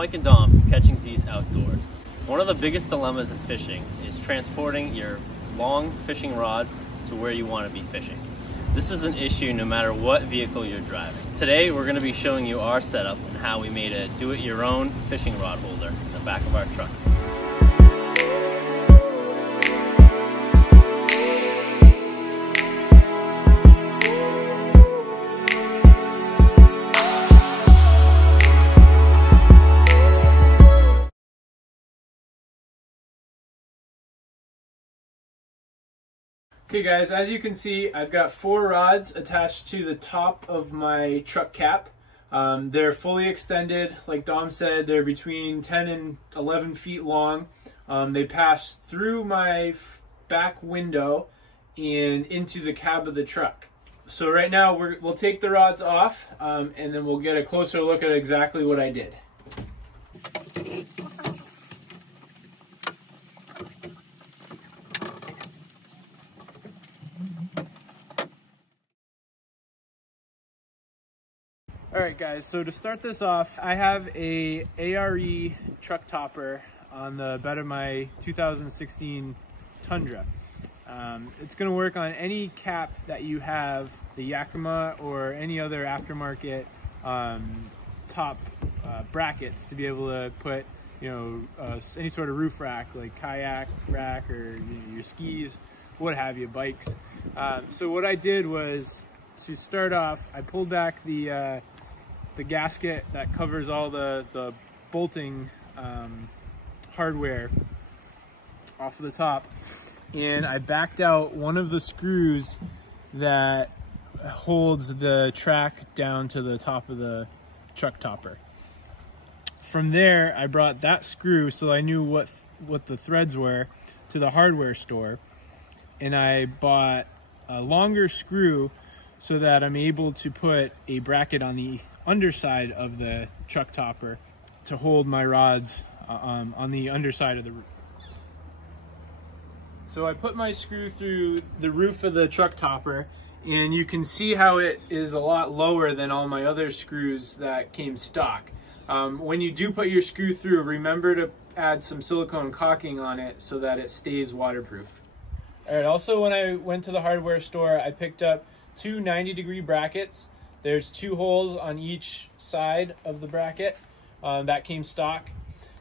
Mike and Dom from Catching Z's Outdoors. One of the biggest dilemmas in fishing is transporting your long fishing rods to where you want to be fishing. This is an issue no matter what vehicle you're driving. Today we're going to be showing you our setup and how we made a do-it-your-own fishing rod holder in the back of our truck. Okay guys, as you can see, I've got 4 rods attached to the top of my truck cap. They're fully extended. Like Dom said, they're between 10 and 11 feet long. They pass through my back window and into the cab of the truck. So right now we'll take the rods off and then we'll get a closer look at exactly what I did. Alright guys, so to start this off, I have a ARE truck topper on the bed of my 2016 Tundra. It's going to work on any cap that you have, the Yakima or any other aftermarket top brackets, to be able to put, any sort of roof rack, like kayak rack or your skis, what have you, bikes. So what I did was, to start off, I pulled back the gasket that covers all the bolting hardware off of the top, and I backed out one of the screws that holds the track down to the top of the truck topper. From there, I brought that screw, so I knew what the threads were, to the hardware store, and I bought a longer screw so that I'm able to put a bracket on the underside of the truck topper to hold my rods on the underside of the roof. So I put my screw through the roof of the truck topper, and you can see how it is a lot lower than all my other screws that came stock. When you do put your screw through, remember to add some silicone caulking on it so that it stays waterproof. Alright, also when I went to the hardware store, I picked up 2 90-degree brackets. There's 2 holes on each side of the bracket that came stock.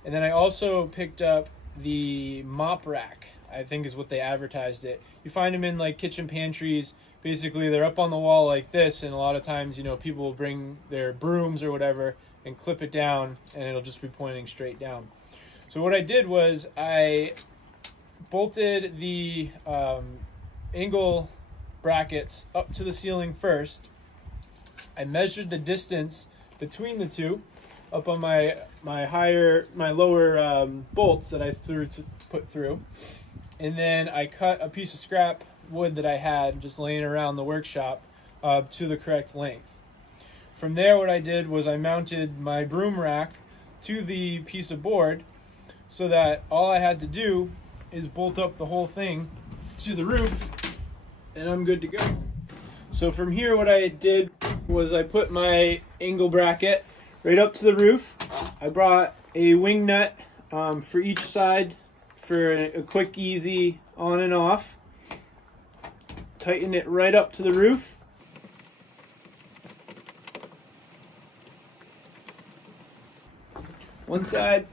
And then I also picked up the mop rack, I think is what they advertised it. You find them in like kitchen pantries. Basically they're up on the wall like this, and a lot of times, people will bring their brooms or whatever and clip it down, and it'll just be pointing straight down. So what I did was I bolted the angle brackets up to the ceiling first. I measured the distance between the two up on my lower bolts that I put through, and then I cut a piece of scrap wood that I had just laying around the workshop to the correct length. From there, what I did was I mounted my broom rack to the piece of board, so that all I had to do is bolt up the whole thing to the roof, and I'm good to go. So from here, what I did was I put my angle bracket right up to the roof. I brought a wing nut for each side for a quick, easy on and off. Tighten it right up to the roof. One side.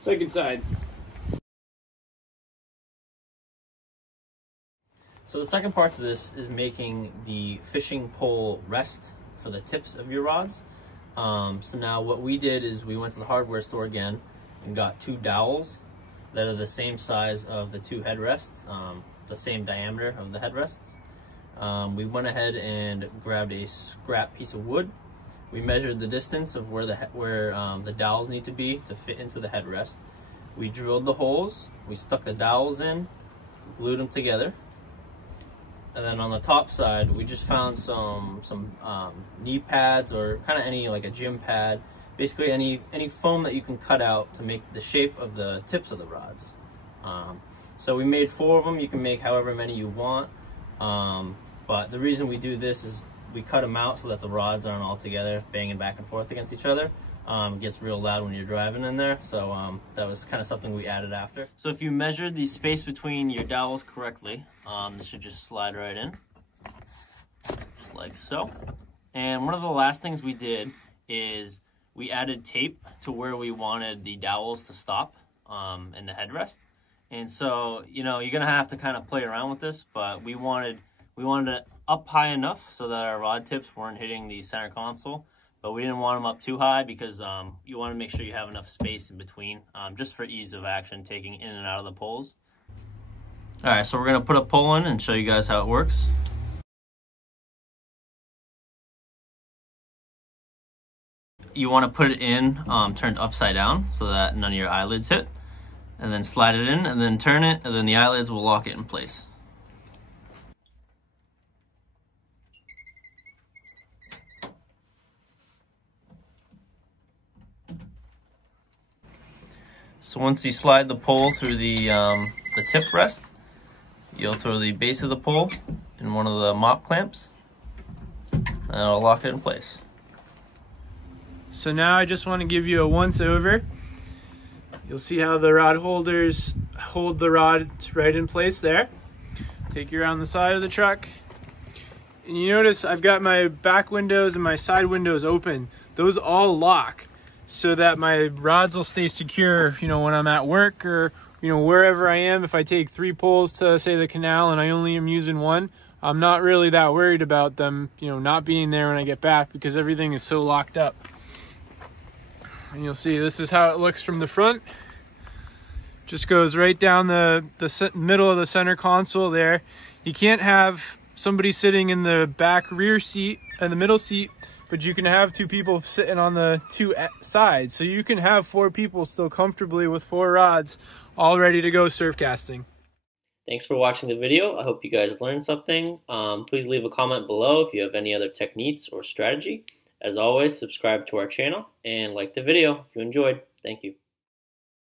Second side. So the second part to this is making the fishing pole rest for the tips of your rods. So now what we did is we went to the hardware store again and got 2 dowels that are the same size of the 2 headrests, the same diameter of the headrests. We went ahead and grabbed a scrap piece of wood. We measured the distance of where the dowels need to be to fit into the headrest. We drilled the holes, we stuck the dowels in, glued them together, and then on the top side we just found some knee pads, or kind of any, like a gym pad, basically any foam that you can cut out to make the shape of the tips of the rods. So we made 4 of them. You can make however many you want. But the reason we do this is we cut them out so that the rods aren't all together banging back and forth against each other. It gets real loud when you're driving in there, so that was kind of something we added after. So if you measure the space between your dowels correctly, this should just slide right in, just like so. And one of the last things we did is we added tape to where we wanted the dowels to stop in the headrest. And so, you know, you're gonna have to kind of play around with this, but we wanted it up high enough so that our rod tips weren't hitting the center console, but we didn't want them up too high because you want to make sure you have enough space in between, just for ease of action, taking in and out of the poles. All right, so we're gonna put a pole in and show you guys how it works. You want to put it in turned upside down so that none of your eyelids hit, and then slide it in and then turn it, and then the eyelids will lock it in place. So once you slide the pole through the tip rest, you'll throw the base of the pole in one of the mop clamps, and it'll lock it in place. So now I just want to give you a once over. You'll see how the rod holders hold the rod right in place there. Take you around the side of the truck. And you notice I've got my back windows and my side windows open. Those all lock so that my rods will stay secure, you know, when I'm at work or, you know, wherever I am. If I take 3 poles to, say, the canal and I only am using 1, I'm not really that worried about them, you know, not being there when I get back because everything is so locked up. And you'll see this is how it looks from the front. Just goes right down the middle of the center console there. You can't have somebody sitting in the back rear seat and the middle seat, but you can have 2 people sitting on the 2 sides. So you can have 4 people still comfortably with 4 rods all ready to go surf casting. Thanks for watching the video. I hope you guys learned something. Please leave a comment below if you have any other techniques or strategy. As always, subscribe to our channel and like the video if you enjoyed. Thank you.